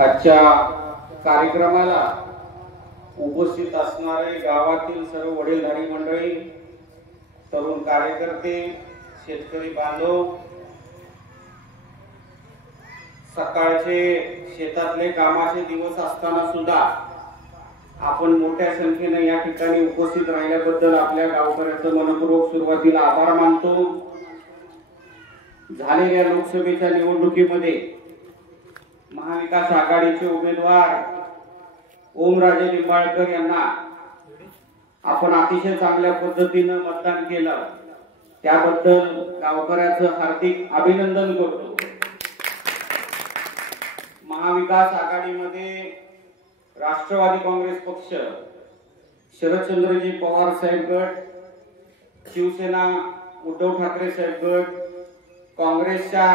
आजच्या कार्यक्रमाला उपस्थित असणारे गावातील सर्व वडीलधारी मंडळी, तरुण कार्यकर्ते, शेतकरी बांधव, सकाळचे शेतातले कामाचे दिवस असताना सुद्धा आपण मोठ्या संख्येने या ठिकाणी उपस्थित राहिल्याबद्दल आपल्या गावकऱ्यांचं मनपूर्वक सुरुवातीला आभार मानतो। झालेल्या लोकसभेच्या निवडणुकीमध्ये महाविकास आघाडीचे उमेदवार ओमराजे निंबाळकर यांना आपण अतिशय चांगल्या पद्धतीने मतदान केलं, त्याबद्दल गावकऱ्यांचं हार्दिक अभिनंदन करतो। महाविकास आघाडीमध्ये राष्ट्रवादी काँग्रेस पक्ष, शरदचंद्रजी पवार साहेब गट, शिवसेना उद्धव ठाकरे साहेब गट, काँग्रेसच्या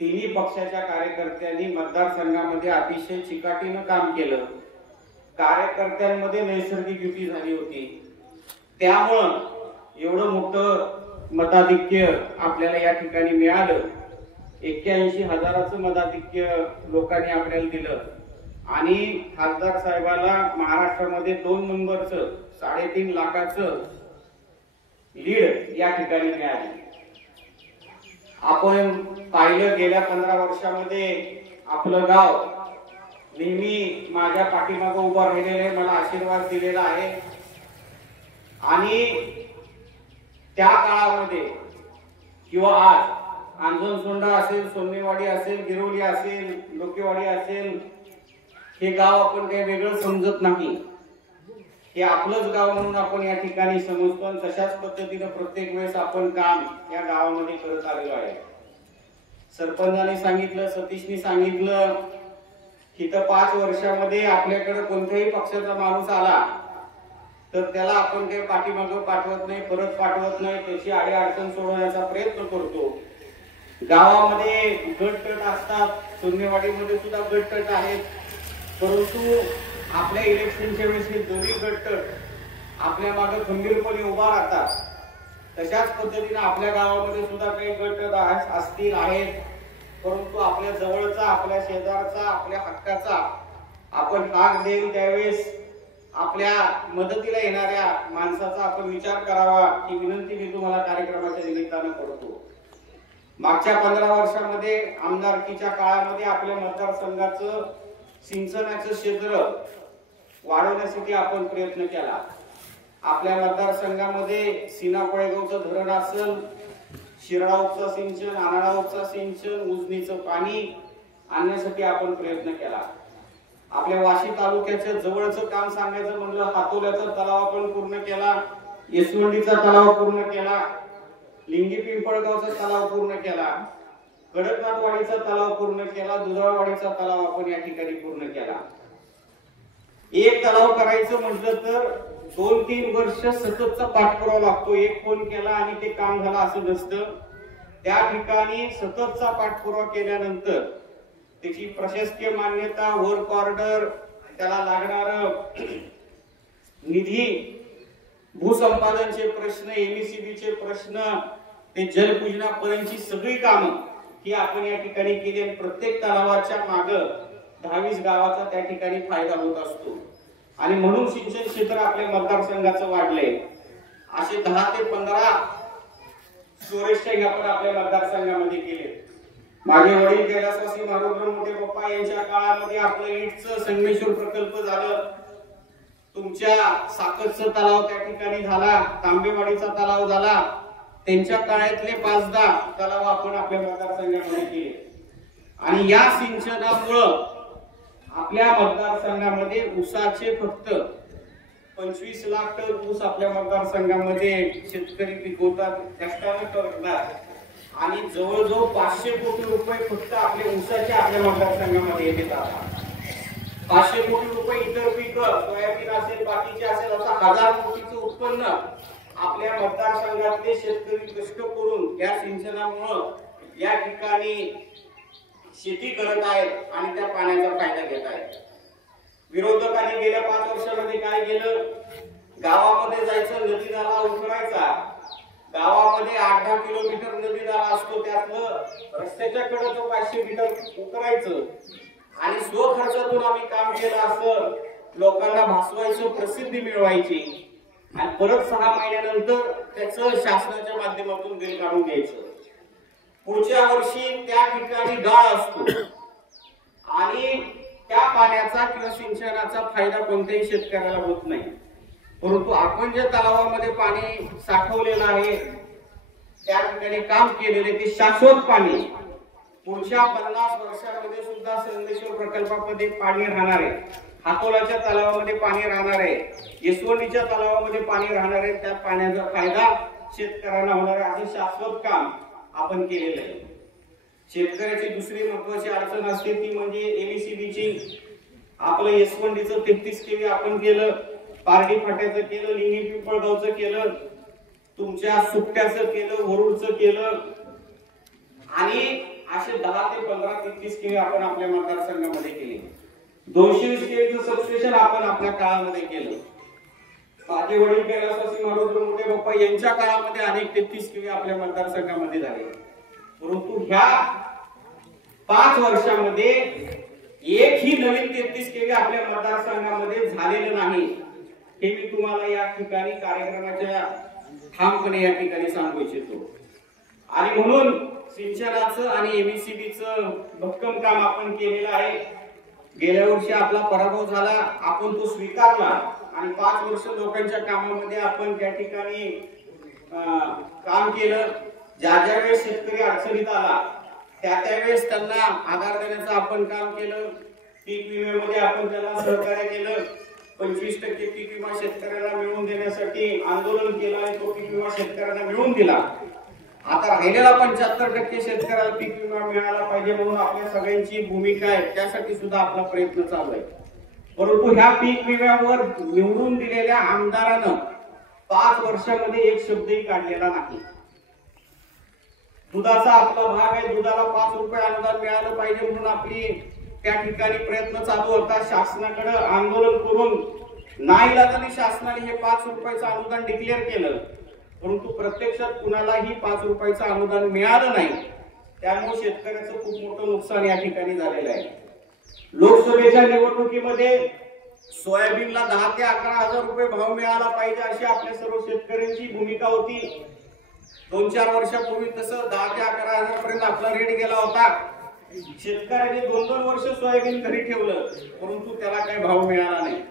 तिन्ही पक्षाच्या कार्यकर्त्यांनी मतदारसंघामध्ये अतिशय चिकाटीनं काम केलं। कार्यकर्त्यांमध्ये नैसर्गिक युती झाली होती, त्यामुळं एवढं मोठं मताधिक्य आपल्याला या ठिकाणी मिळालं। 81,000चं मताधिक्य लोकांनी आपल्याला दिलं आणि खासदार साहेबाला महाराष्ट्रामध्ये 2 नंबरचं 3.5 लाखाचं लीड या ठिकाणी मिळाले। आपण पाहिलं गेल्या 15 वर्षामध्ये आपलं गाव नेहमी माझ्या पाठीमागे उभा राहिलेले, मला आशीर्वाद दिलेला आहे आणि त्या काळामध्ये किंवा आज आंजणसोंडा असेल, सोन्नेवाडी असेल, गिरोली असेल, लोकेवाडी असेल, हे गाव आपण काही वेगळं समजत नाही, हे आपलंच गाव म्हणून आपण या ठिकाणी समजतो। तशाच पद्धतीने प्रत्येक वेळेस आपण काम या गावामध्ये करत आलेलो आहे। सरपंचाने सांगितलं, सतीशनी सांगितलं, इथं 5 वर्षामध्ये आपल्याकडे कोणत्याही पक्षाचा माणूस आला तर त्याला आपण काही पाठीमागं पाठवत नाही, परत पाठवत नाही, त्याची अडचण सोडवण्याचा प्रयत्न करतो। गावामध्ये गटतट असतात, सोन्नेवाडीमध्ये सुद्धा गटतट आहेत, परंतु आपल्या इलेक्शनच्या वेळेस हे दोन्ही गटतट आपल्या मागे खंबीरपणे उभा राहतात। तशाच पद्धतीने आपल्या गावामध्ये सुद्धा काही गटतट असतील आहेत, परंतु आपल्या जवळचा, आपल्या शेजारचा, आपल्या हक्काचा आपण हाक देईल त्यावेळेस आपल्या मदतीला येणाऱ्या माणसाचा आपण विचार करावा, ही विनंती मी तुम्हाला कार्यक्रमाच्या निमित्तानं करतो। मागच्या 15 वर्षामध्ये आमदारकीच्या काळामध्ये आपल्या मतदारसंघाचं सिंचनाचं क्षेत्र वाढवण्यासाठी आपण प्रयत्न केला। आपल्या मतदारसंघामध्ये सीना कोळेगावचं धरण असेल, शिराळा उपसा सिंचन, आनाळा उपसा सिंचन, उजनीचं पाणी आणण्यासाठी आपण प्रयत्न केला। आपल्या वाशी तालुक्याच्या जवळचं काम सांगायचं म्हणलं, हातोल्याचा तलाव आपण पूर्ण केला, येसवंडीचा तलाव पूर्ण केला, लिंगी पिंपळगावचा तलाव पूर्ण केला, कडकनाथवाडीचा तलाव पूर्ण केला, दुधाळवाडीचा तलाव आपण या ठिकाणी पूर्ण केला। एक तलाव करायचं म्हटलं तर 2-3 वर्ष सततचा पाठपुरावा लागतो। एक फोन केला आणि ते काम झालं असं नसतं, त्या ठिकाणी सततचा पाठपुरावा केल्यानंतर त्याची प्रशासकीय मान्यता, वर्क ऑर्डर, त्याला लागणारं निधी, भूसंपादनचे प्रश्न, एमएससीबीचे प्रश्न, ते जलपूजनापर्यंतची सगळी कामं ही आपण या ठिकाणी केली आणि प्रत्येक तलावाच्या मागं 10-20 गावाचा त्या ठिकाणी फायदा होत असतो आणि म्हणून सिंचन क्षेत्र आपल्या मतदारसंघाचं वाढलंय। असे 10 ते 15 स्टोरेज टँक आपण आपल्या मतदारसंघामध्ये केले। माझे वडील कैलासवासी माधवराव मोठे पप्पा यांच्या काळामध्ये आपलं इटचं संगमेश्वर प्रकल्प झालं, तुमच्या साकतचा तलाव त्या ठिकाणी झाला, तांबेवाडीचा तलाव झाला, त्यांच्या काळातले 5-10 तलाव आपण आपल्या मतदारसंघामध्ये केले आणि या सिंचनामुळं आपल्या मतदारसंघामध्ये ऊसाचे फक्त 25 लाख टन ऊस आपल्या मतदारसंघामध्ये शेतकरी पिकवतात, कष्टाने करतात आणि जवळजवळ 500 कोटी रुपये फक्त आपल्या ऊसाचे आपल्या मतदारसंघामध्ये येतात। 500 कोटी रुपये इतर पिकं, सोयाबीन असेल, बाकीचे असेल, असं 1000 कोटीचं उत्पन्न आपल्या मतदारसंघातले शेतकरी कष्ट करून या सिंचनामुळं या ठिकाणी शेती करत आहेत आणि त्या पाण्याचा फायदा घेत आहेत। विरोधकांनी गेल्या 5 वर्षामध्ये काय केलं, गावामध्ये जायचं, नदी नाला उतरायचा, गावामध्ये 8-10 किलोमीटर नदी नाला असतो, त्यातलं रस्त्याच्या कडेचं 500 मीटर उतरायचं, आणि स्वखर्चातून आम्ही काम केलं असं लोकांना भासवायचं, प्रसिद्धी मिळवायची आणि परत 6 महिन्यानंतर त्याचं शासनाच्या माध्यमातून बिल काढून घ्यायचं. पुढच्या वर्षी त्या ठिकाणी गाळ असतो आणि त्या पाण्याचा किंवा सिंचनाचा फायदा कोणत्याही शेतकऱ्याला होत नाही. परंतु आपण जे तलावामध्ये पाणी साठवलेलं आहे, त्या ठिकाणी काम केलेले ते शाश्वत पाणी पुढच्या 50 वर्षांमध्ये सुद्धा संगमेश्वर प्रकल्पामध्ये पाणी राहणार आहे, हातोलाच्या तलावामध्ये पाणी राहणार आहे, येसवंडीच्या तलावामध्ये पाणी राहणार आहे. त्या पाण्याचा फायदा शेतकऱ्यांना होणार आहे. असं शाश्वत काम आपण केलेलं आहे. शेतकऱ्याची दुसरी महत्वाची अडचण असते ती म्हणजे एमएससीबीची. आपलं येसवंडीचं 33 kV आपण केलं, पारडी फाट्याचं केलं, लिंगी पिंपळगावचं केलं, तुमच्या सुट्ट्याचं केलं, वरुडचं केलं आणि असे 10 ते 15 33 kV आपण आपल्या मतदारसंघामध्ये केले. 220 kVचं सबस्टेशन आपण आपल्या काळामध्ये केलं. माझे वडील कैलासवासी मारुती मोठे बाप्पा यांच्या काळामध्ये अनेक 33 kV आपल्या मतदारसंघामध्ये झाले. परंतु ह्या 5 वर्षामध्ये एकही नवीन 33 kV आपल्या मतदारसंघामध्ये झालेलं नाही. हे मी तुम्हाला या ठिकाणी कार्यक्रमाच्या ठामपणे या ठिकाणी सांगू इच्छितो. आणि म्हणून सिंचनाचं आणि एमएससीबीचं भक्कम काम आपण केलेलं आहे. गेल्या वर्षी आपला पराभव झाला, आपण तो स्वीकारला आणि 5 वर्ष लोकांच्या कामामध्ये आपण त्या ठिकाणी काम केलं. ज्या ज्या वेळेस शेतकरी अडचणीत आला त्या त्यावेळेस त्यांना आधार देण्याचं आपण काम केलं. पीक विम्यामध्ये आपण त्यांना सहकार्य केलं. 25% पीक विमा शेतकऱ्यांना मिळवून देण्यासाठी आंदोलन केलं आणि तो पीक विमा शेतकऱ्यांना मिळवून दिला. आता राहिलेला 75% शेतकऱ्याला पीक विमा मिळाला पाहिजे म्हणून आपल्या सगळ्यांची भूमिका आहे, त्यासाठी सुद्धा आपला प्रयत्न चालू आहे. परंतु ह्या पीक विम्यावर निवडून दिलेल्या आमदारानं 5 वर्षामध्ये एक शब्दही काढलेला नाही. दुधाचा आपला भाग आहे, दुधाला 5 रुपये अनुदान मिळालं पाहिजे म्हणून आपली त्या ठिकाणी प्रयत्न चालू होता. शासनाकडे आंदोलन करून नाईलाजाने शासनाने हे 5 रुपयाचं अनुदान डिक्लेअर केलं, परंतु प्रत्यक्षात कुणालाही 5 रुपयाचं अनुदान मिळालं नाही. त्यामुळे शेतकऱ्याचं खूप मोठं नुकसान या ठिकाणी झालेलं आहे. लोकसभेच्या निवडणुकीमध्ये सोयाबीनला 10 ते 11,000 रुपये भाव मिळाला पाहिजे अशी आपल्या सर्व शेतकऱ्यांची भूमिका होती. 2-4 वर्षापूर्वी तसं 10 ते 11,000 पर्यंत आपला रेट गेला होता. शेतकऱ्यांनी 2-2 वर्ष सोयाबीन घरी ठेवलं, परंतु त्याला काही भाव मिळाला नाही.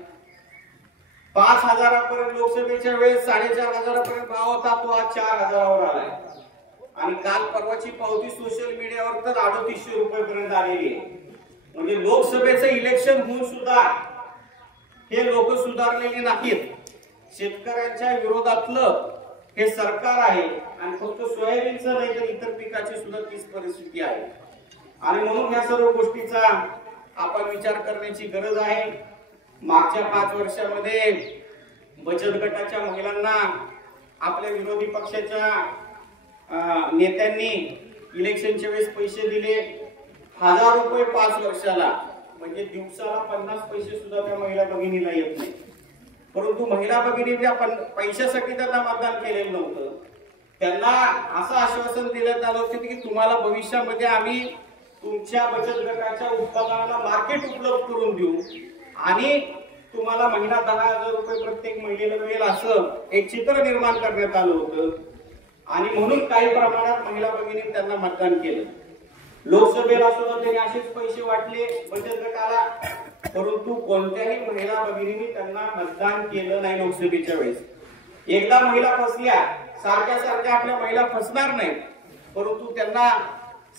5,000 पर्यंत लोकसभेच्या वेळेस 4,500 पर्यंत भाव होता, तो आज 4,000 वर आलाय. आणि काल परवाची पावती सोशल मीडियावर तर 3800 रुपये पर्यंत आलेली आहे. म्हणजे लोकसभेचं इलेक्शन होऊन सुद्धा हे लोक सुधारलेले नाहीत. शेतकऱ्यांच्या विरोधातलं हे सरकार आहे आणि फक्त सोयाबीनचं नाही तर इतर पिकाची सुद्धा तीच परिस्थिती आहे. आणि म्हणून या सर्व गोष्टीचा आपण विचार करण्याची गरज आहे. मागच्या 5 वर्षामध्ये बचत गटाच्या महिलांना आपल्या विरोधी पक्षाच्या नेत्यांनी इलेक्शनच्या वेळेस पैसे दिले 1000 रुपये 5 वर्षाला, म्हणजे दिवसाला 50 पैसे सुद्धा त्या महिला भगिनीला येत नाही. परंतु महिला भगिनीच्या पैशासाठी त्यांना मतदान केलेलं नव्हतं. त्यांना असं आश्वासन देण्यात आलं होतं की तुम्हाला भविष्यामध्ये आम्ही तुमच्या बचत गटाच्या उत्पादनाला मार्केट उपलब्ध करून देऊ आणि तुम्हाला महिना 10,000 रुपये प्रत्येक महिलेला मिळेल असं एक चित्र निर्माण करण्यात आलं होतं. आणि म्हणून काही प्रमाणात महिला भगिनींनी त्यांना मतदान केलं. लोकसभेला सुद्धा त्यांनी असेच पैसे वाटले बचत गटाला, परंतु कोणत्याही महिला भगिनींनी त्यांना मतदान केलं नाही लोकसभेच्या वेळेस. एकदा महिला फसल्या, सारख्या सारख्या आपल्या महिला फसणार नाहीत, परंतु त्यांना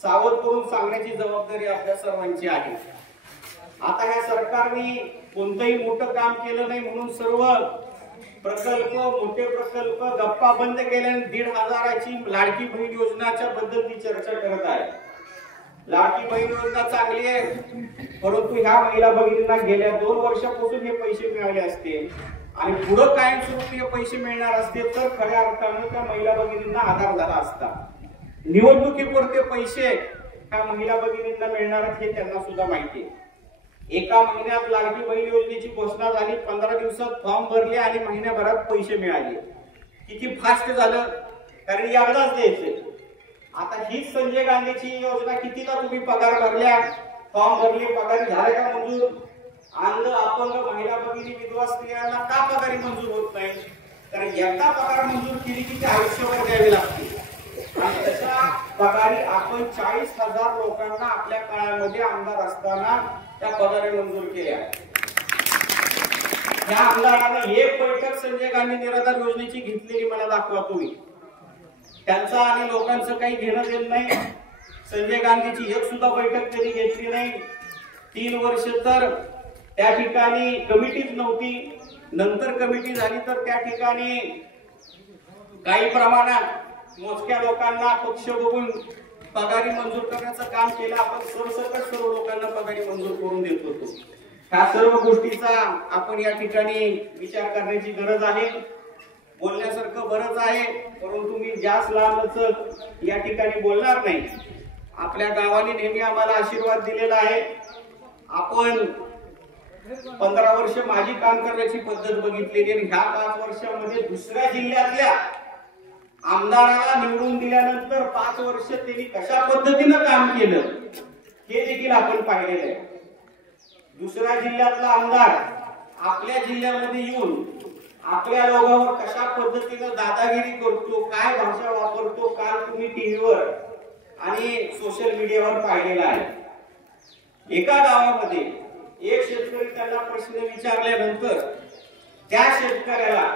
सावध करून सांगण्याची जबाबदारी आपल्या सर्वांची आहे. आता ह्या सरकारने कोणतंही मोठं काम केलं नाही म्हणून सर्व प्रकल्प, मोठे प्रकल्प गप्पा बंद केले. 1,500ची लाडकी बहीण योजनाच्या बद्दल ती चर्चा करत आहे. लाडकी बहीण योजना चांगली आहे, परंतु ह्या महिला भगिनींना गेल्या 2 वर्षापासून हे पैसे मिळाले असते आणि पुढे कायमस्वरूपी हे पैसे मिळणार असते तर खऱ्या अर्थानं त्या महिला भगिनींना आधार झाला असता. निवडणुकीपुरते पैसे ह्या महिला भगिनींना मिळणार हे त्यांना सुद्धा माहिती आहे. एका महिन्यात लाडकी बहीण योजनेची घोषणा झाली, 15 दिवसात फॉर्म भरले आणि महिन्याभरात पैसे मिळाले. किती फास्ट झालं, कारण एकदाच द्यायचे. आता हीच संजय गांधीची योजना, कितीला तुम्ही पगार भरल्या फॉर्म भरले, पगारी झाले का मंजूर? अंध, अपंग, महिला, भगिनी, विधवा स्त्रियांना का पगारी मंजूर होत नाही? कारण एकदा पगार मंजूर केली की ते आयुष्यभर द्यावी लागते. आणि तशा पगारी आपण 40,000 लोकांना आपल्या काळामध्ये आमदार असताना त्या पगारी मंजूर केल्या. या आमदाराने एक बैठक संजय गांधी निराधार योजनेची घेतलेली मला दाखवा तुम्ही. त्यांचा आणि लोकांचं काही घेणं देणं नाही. संजय गांधीची एक सुद्धा बैठक त्यांनी घेतली नाही. 3 वर्ष तर त्या ठिकाणी कमिटीच नव्हती. नंतर कमिटी झाली तर त्या ठिकाणी काही प्रमाणात मोजक्या लोकांना पक्ष बघून पगारी मंजूर करण्याचं काम केलं. आपण सरसकट सर्व लोकांना पगारी मंजूर करून देत होतो. ह्या सर्व गोष्टीचा आपण या ठिकाणी विचार करण्याची गरज आहे. बोलण्यासारखं बरंच आहे, परंतु मी जास्त लांबच या ठिकाणी बोलणार नाही. आपल्या गावाने नेहमी आम्हाला आशीर्वाद दिलेला आहे. आपण 15 वर्ष माझी काम करण्याची पद्धत बघितलेली आणि ह्या 5 वर्षामध्ये दुसऱ्या जिल्ह्यातल्या आमदाराला निवडून दिल्यानंतर 5 वर्ष त्यांनी कशा पद्धतीनं काम केलं हे देखील आपण पाहिलेलं आहे. दुसऱ्या जिल्ह्यातला आमदार आपल्या जिल्ह्यामध्ये येऊन आपल्या लोकांवर कशा पद्धतीनं दादागिरी करतो, काय भाषा वापरतो, काल तुम्ही टीव्हीवर आणि सोशल मीडियावर पाहिलेला आहे. एका गावामध्ये एक शेतकरी त्यांना प्रश्न विचारल्यानंतर त्या शेतकऱ्याला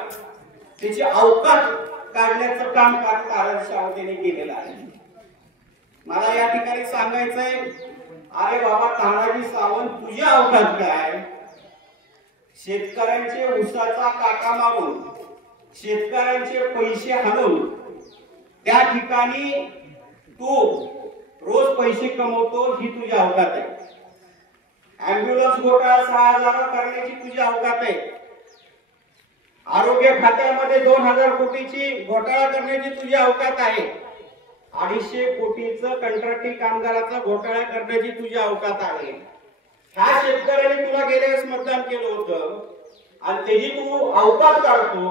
त्याची अवकात काढण्याचं काम कारंत त्यांनी केलेलं आहे. मला या ठिकाणी सांगायचंय, अरे बाबा तानाजी सावंत, तुझी अवकात काय? शेतकऱ्यांचे उसाचा काटा मारून, शेतकऱ्यांचे पैसे हाणून त्या ठिकाणी तू रोज पैसे कमवतो, ही तुझी अवकात आहे. अँब्युलन्स घोटाळा 6,000 करण्याची तुझी अवकात आहे. आरोग्य खात्यामध्ये 2,000 कोटीची घोटाळा करण्याची तुझी अवकात आहे. 250 कोटीचं कंत्राटी कामगाराचा घोटाळा करण्याची तुझी अवकात आहे. ह्या शेतकऱ्याने तुला गेल्या वेळेस मतदान केलं होतं आणि त्याची तू अवकात काढतो.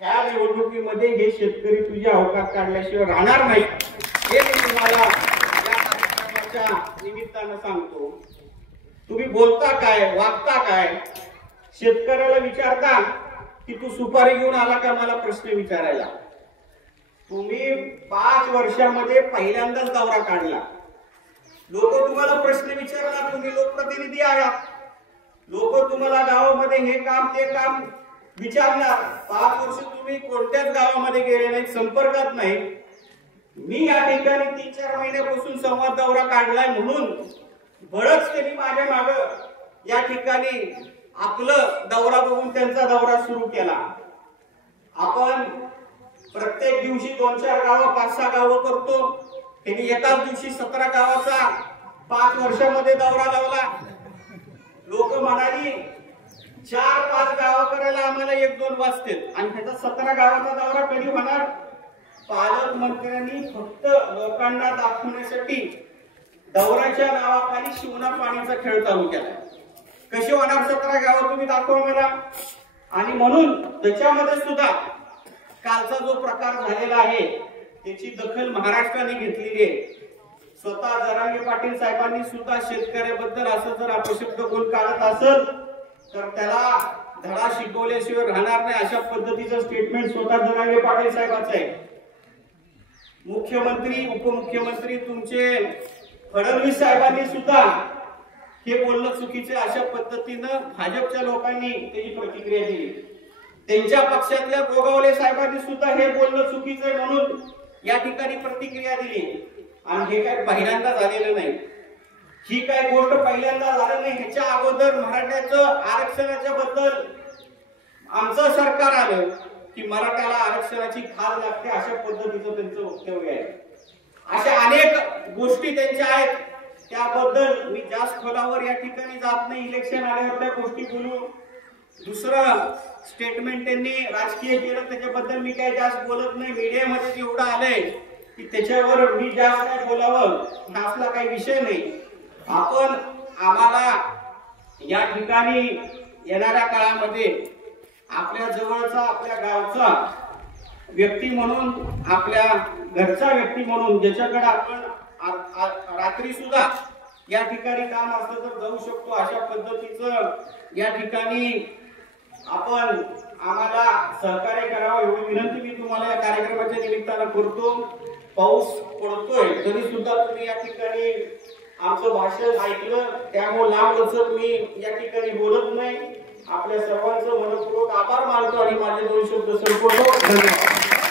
ह्या निवडणुकीमध्ये हे शेतकरी तुझी अवकात काढल्याशिवाय राहणार नाही, हे मी तुम्हाला या कार्यक्रमाच्या निमित्तानं सांगतो. तुम्ही बोलता काय, वागता काय? शेतकऱ्याला विचारता की तू सुपारी घेऊन आला का मला प्रश्न विचारायला? तुम्ही 5 वर्षामध्ये पहिल्यांदाच दौरा काढला. लोक तुम्हाला प्रश्न विचारणार, तुम्ही लोकप्रतिनिधी आहात. लोक तुम्हाला गावामध्ये हे काम ते काम विचारणार. 5 वर्ष तुम्ही कोणत्याच गावामध्ये गेले नाही, संपर्कात नाही. मी या ठिकाणी 3-4 महिन्यापासून संवाद दौरा काढलाय म्हणून बळच त्यांनी माझ्या माग या ठिकाणी आपलं दौरा बघून त्यांचा दौरा सुरू केला. आपण प्रत्येक दिवशी 2-4 गावं 5-6 गावं करतो. त्यांनी एकाच दिवशी 17 गावाचा 5 वर्षामध्ये दौरा लावला. लोक म्हणाली 4-5 गावं करायला आम्हाला 1-2 वाजतील आणि त्याचा 17 गावाचा दौरा कधी होणार? पालकमंत्र्यांनी फक्त लोकांना दाखवण्यासाठी दौऱ्याच्या नावाखाली शिवना पाणीचा खेळ चालू केला. कशी होणार 17 गावं तुम्ही दाखवा मला. आणि म्हणून त्याच्यामध्ये सुद्धा कालचा जो प्रकार झालेला आहे त्याची दखल महाराष्ट्राने घेतलेली आहे. स्वतः जरांगे पाटील साहेबांनी सुद्धा शेतकऱ्याबद्दल असं जर अपशब्द बोल काढत असेल तर त्याला धडा शिकवल्याशिवाय राहणार नाही, अशा पद्धतीचं स्टेटमेंट स्वतः जरांगे पाटील साहेबांचं आहे. मुख्यमंत्री उपमुख्यमंत्री तुमचे फडणवीस साहेबांनी सुद्धा हे बोलणं चुकीचे अशा पद्धतीनं भाजपच्या लोकांनी त्याची प्रतिक्रिया दिली. त्यांच्या पक्षातल्या गोगावले साहेबांनी सुद्धा हे बोलणं चुकीचं म्हणून या ठिकाणी प्रतिक्रिया दिली. आणि हे काय पहिल्यांदा झालेलं नाही, ही काय गोष्ट पहिल्यांदा झालं नाही. ह्याच्या अगोदर मराठ्याचं आरक्षणाच्या बद्दल आमचं सरकार आलं की मराठ्याला आरक्षणाची खाल लागते, अशा पद्धतीचं त्यांचं वक्तव्य आहे. अशा अनेक गोष्टी त्यांच्या आहेत, त्याबद्दल मी जास्त खोलावर या ठिकाणी जात नाही. इलेक्शन आल्यावर त्या गोष्टी बोलू. दुसरं स्टेटमेंट त्यांनी राजकीय केलं त्याच्याबद्दल मी काही जास्त बोलत नाही. मीडियामध्ये जेवढं आलंय की त्याच्यावर मी जास्त काय बोलावं असला काही विषय नाही. आपण आम्हाला या ठिकाणी येणाऱ्या काळामध्ये आपल्या जवळचा आपल्या गावचा व्यक्ती म्हणून, आपल्या घरचा व्यक्ती म्हणून, ज्याच्याकडे आपण रात्री सुद्धा या ठिकाणी काम असलं तर जाऊ शकतो, अशा पद्धतीचं या ठिकाणी आपण आम्हाला सहकार्य करावं एवढी विनंती मी तुम्हाला या कार्यक्रमाच्या निमित्तानं करतो. पाऊस पडतोय तरी सुद्धा तुम्ही या ठिकाणी आमचं भाषण ऐकलं, त्यामुळे लांबलचक मी या ठिकाणी बोलत नाही. आपल्या सर्वांचं मनपूर्वक आभार मानतो आणि माझे दोन शब्द संपवतो. धन्यवाद.